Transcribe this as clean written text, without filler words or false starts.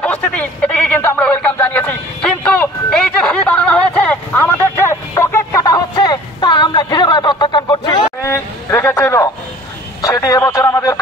উপস্থিতি এদিকে কিন্তু আমরা ওয়েলকাম জানিয়েছি, কিন্তু এই যে ফি বাড়ানো হয়েছে, আমাদের যে পকেট কাটা হচ্ছে, তা আমরা দৃঢ়ভাবে প্রত্যাখ্যান করছি। রেখেছিল সেটি এবছর আমাদের